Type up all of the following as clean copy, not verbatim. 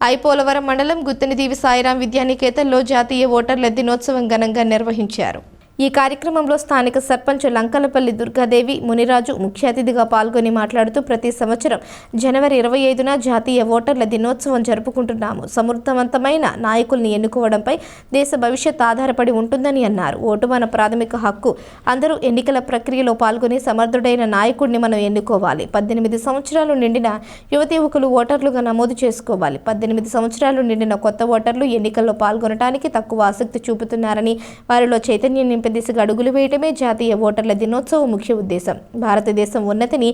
ఐపోలవరం మండలం గుత్తనిదీవి సాయిరాం విద్యానికేతన్లో జాతీయ ఓటర్ల దినోత్సవం ఘనంగా నిర్వహించారు. ఈ కార్యక్రమంలో స్థానిక సర్పంచ్ లంకలపల్లి దుర్గాదేవి మునిరాజు ముఖ్య అతిథిగా పాల్గొని మాట్లాడుతూ ప్రతి సంవత్సరం జనవరి 25న జాతీయ ఓటర్ల దినోత్సవం జరుపుకుంటున్నాము. సమర్థవంతమైన నాయకుల్ని ఎన్నుకోవడంపై దేశ భవిష్యత్ ఆధారపడి ఉంటుందని అన్నారు. ఓటు మన ప్రాథమిక హక్కు. అందరూ ఎన్నికల ప్రక్రియలో పాల్గొని సమర్థుడైన నాయకుడిని మనం ఎన్నుకోవాలి. 18 సంవత్సరాలు నిండిన యువతీయువకులు ఓటర్లుగా నమోదు చేసుకోవాలి. 18 సంవత్సరాలు నిండిన కొత్త ఓటర్లు ఎన్నికల్లో పాల్గొనడానికి తక్కువ ఆసక్తి చూపుతున్నారని, వారిలో చైతన్యం దిశగా అడుగులు వేయటమే జాతీయ ఓటర్ల దినోత్సవం ముఖ్య ఉద్దేశం. భారతదేశం ఉన్నతిని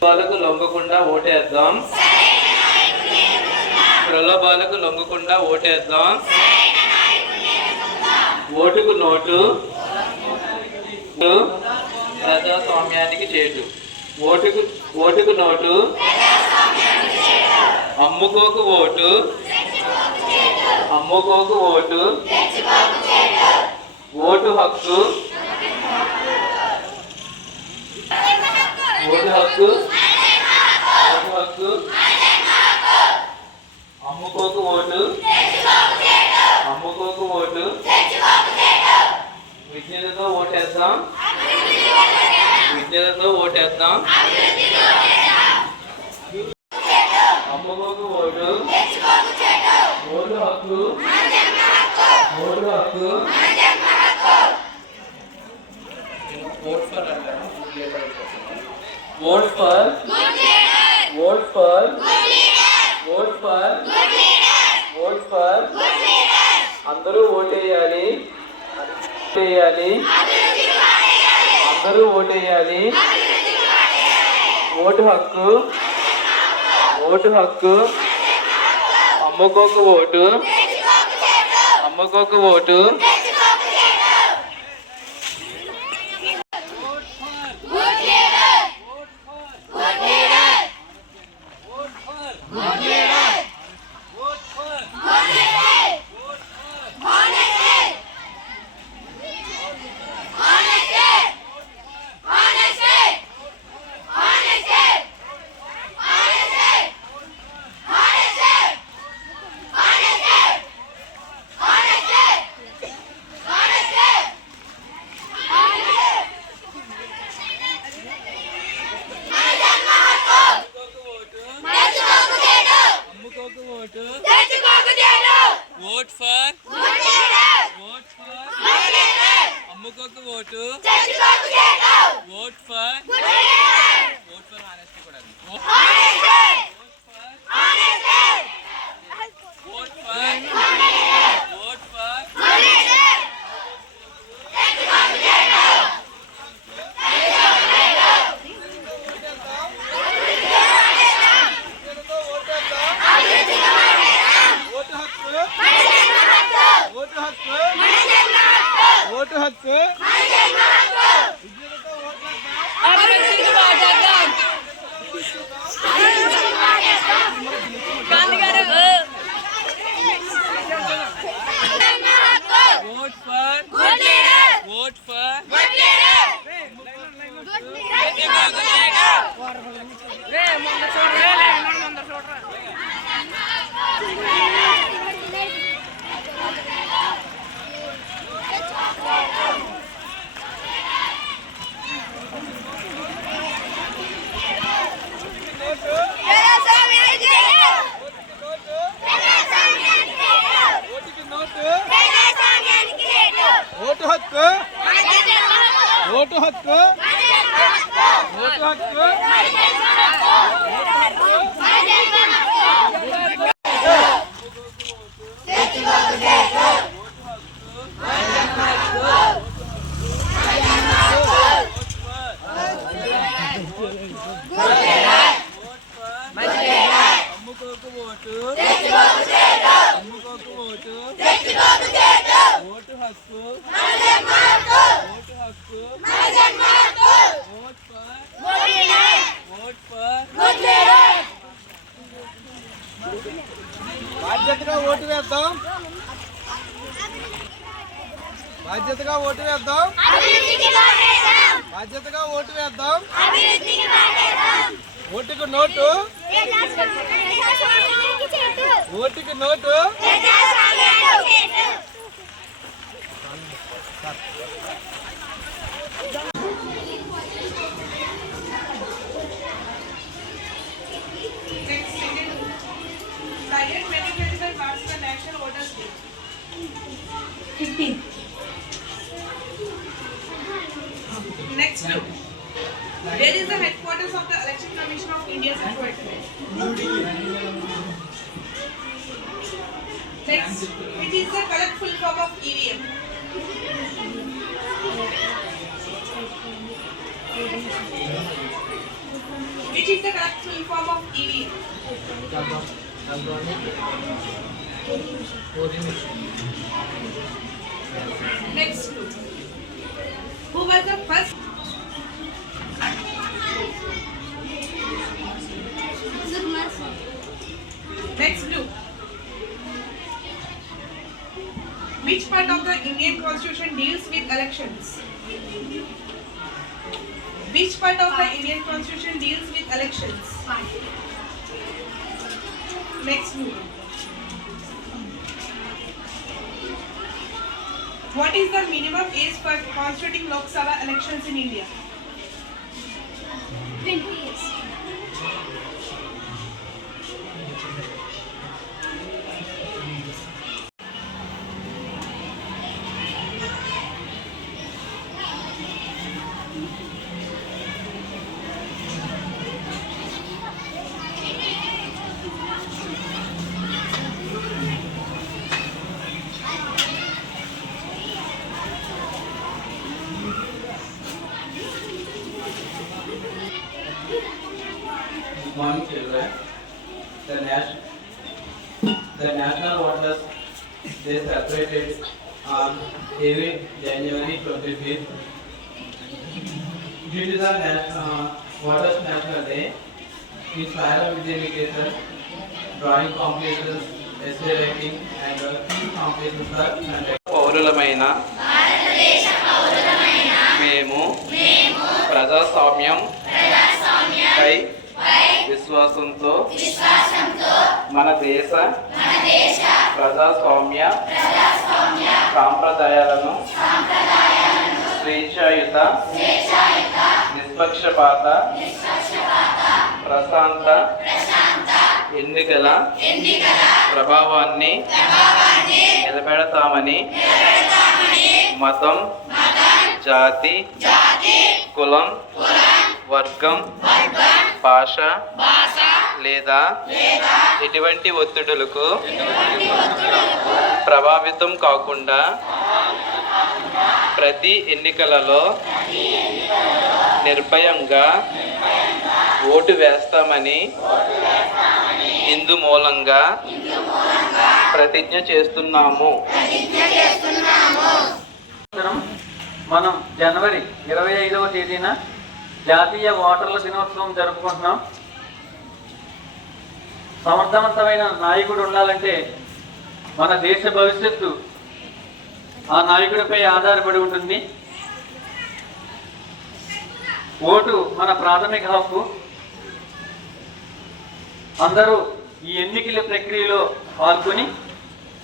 ప్రలోభాలకు లొంగకుండా ఓటేద్దాం. ఓటుకు నోటు ప్రజాస్వామ్యానికి చేటు. ఓటుకు నోటు, అమ్ముకోకు ఓటు, అమ్ముకోకు ఓటు. ఓటు హక్కు, ఓటు హక్కు, ఓటు హక్కు. అమ్ముకోకు ఓటు, అమ్ముకోకు ఓటు. విజ్ఞతతో ఓటేద్దాం, విజ్ఞతతో ఓటేద్దాం. అమ్మకోకు ఓటు, ఓటు హక్కు, ఓటు హక్కు. Vote for vote for vote for vote for vote for. అందరూ ఓటేయాలి, ఓటేయాలి, అందరూ ఓటేయాలి. ఓటు హక్కు, ఓటు హక్కు. అమ్ముకోకు ఓటు, అమ్ముకోకు vote. Vote for vote for అమ్ముకోకు ఓటు. Vote for honesty కూడా. Vote for ఓటు హక్కు. ఓట్ ఫర్ ఓటు హక్కు, ఓటు హక్కు, ఓటు హక్కు. అమ్ముకోకు ఓటు, అమ్ముకోకు ఓటు. ఓటు హక్కు, ఓటు హక్కు. ఓట్ ఫర్ బాధ్యతగా ఓటు వేద్దాం. బాధ్యతగా ఓటు వేద్దాం. బాధ్యతగా ఓటు వేద్దాం. ఓటుకు నోటు. ఓటుకు note. Silent medical marks the National Voters Day. 15. Next group. Where is the headquarters of the Election Commission of India situated? Next, which is the correct full form of EVM? Which is the correct full form of EVM? Next group. Who was the first? Next group. Which part of the Indian Constitution deals with elections? Which part of the Indian Constitution deals with elections? Next group. What is the minimum age for constituting Lok Sabha elections in India? 20 years. Good morning, children. The National Voters Day celebrated on January 25th. Due to the Voters National Day, Inspire Education, drawing competitions, essay writing, and competitions are conducted. పౌరులమైన మేము ప్రజాస్వామ్యంపై విశ్వాసంతో మన దేశ ప్రజాస్వామ్య సాంప్రదాయాలను స్వేచ్ఛాయుత నిష్పక్షపాత ప్రశాంత ఎన్నికల ప్రభావాన్ని నిలబెడతామని మతం, జాతి, కులం, వర్గం, భాష లేదా ఎటువంటి ఒత్తిడులకు ప్రభావితం కాకుండా ప్రతి ఎన్నికలలో నిర్భయంగా ఓటు వేస్తామని ఇందు మూలంగా ప్రతిజ్ఞ చేస్తున్నాము. మనం జనవరి 25వ తేదీన జాతీయ ఓటర్ల దినోత్సవం జరుపుకుంటున్నాం. సమర్థవంతమైన నాయకుడు ఉండాలంటే మన దేశ భవిష్యత్తు ఆ నాయకుడిపై ఆధారపడి ఉంటుంది. ఓటు మన ప్రాథమిక హక్కు. అందరూ ఈ ఎన్నికల ప్రక్రియలో పాల్గొని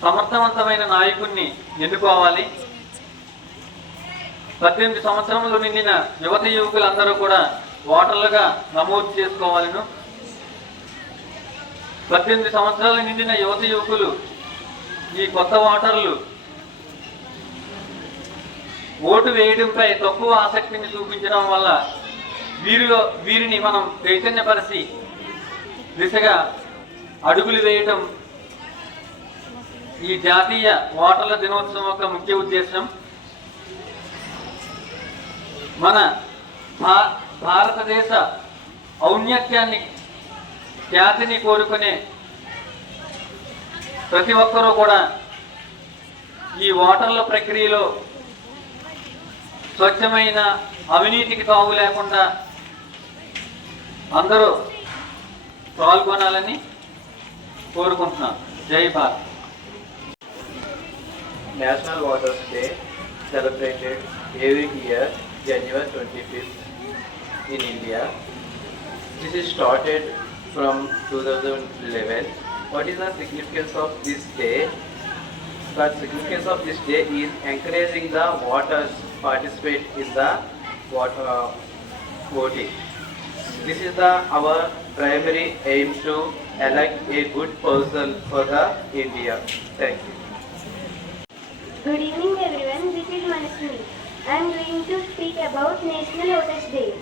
సమర్థవంతమైన నాయకుడిని ఎన్నుకోవాలి. 18 సంవత్సరములు నిండిన యువత యువకులందరూ కూడా ఓటర్లుగా నమోదు చేసుకోవాలను. 18 సంవత్సరాలు నిండిన యువత యువకులు ఈ కొత్త ఓటర్లు ఓటు వేయడంపై తక్కువ ఆసక్తిని చూపించడం వల్ల వీరిని మనం చైతన్యపరిచి దిశగా అడుగులు వేయటం ఈ జాతీయ ఓటర్ల దినోత్సవం యొక్క ముఖ్య ఉద్దేశం. మన భారతదేశ ఔన్నత్యాన్ని, ఖ్యాతిని కోరుకునే ప్రతి ఒక్కరూ కూడా ఈ ఓటర్ల ప్రక్రియలో స్వచ్ఛమైన అవినీతికి తావు లేకుండా అందరూ పాల్గొనాలని కోరుకుంటున్నాను. జై Bharat. National Voters Day celebrated every year, January 25th in India. This is started from 2011. What is the significance of this day? The significance of this day is encouraging the voters participate in the voting. This is our primary aim to elect a good person for the India. Thank you. Good evening everyone, this is Manaswini. I am going to speak about National Voters Day.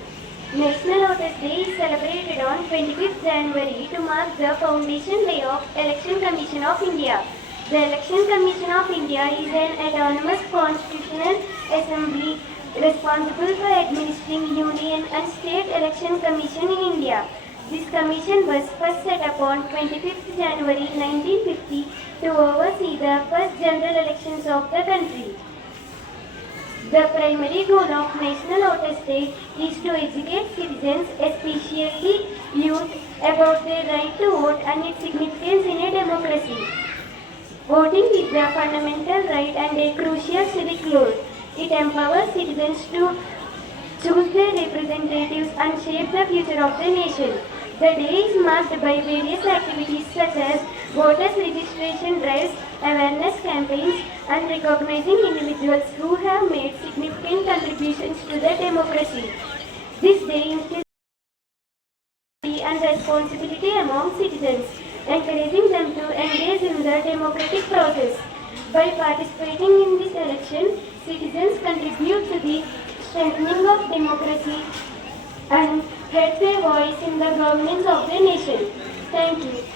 National Voters Day is celebrated on 25th January to mark the foundation day of Election Commission of India. The Election Commission of India is an autonomous constitutional assembly responsible for administering union and state election commission in India. This commission was first set up on 25th January 1950 to oversee the first general elections of the country. The primary goal of National Voters Day is to educate citizens, especially youth, about their right to vote and its significance in a democracy. Voting is a fundamental right and a crucial civic role. It empowers citizens to choose their representatives and shape the future of the nation. The day is marked by various activities such as voters registration drives, awareness campaigns, and recognizing individuals who have made significant contributions to the democracy. This day instills and responsibility among citizens, encouraging them to engage in the democratic process. By participating in this election, citizens contribute to the strengthening of democracy and get their voice in the governance of the nation. Thank you.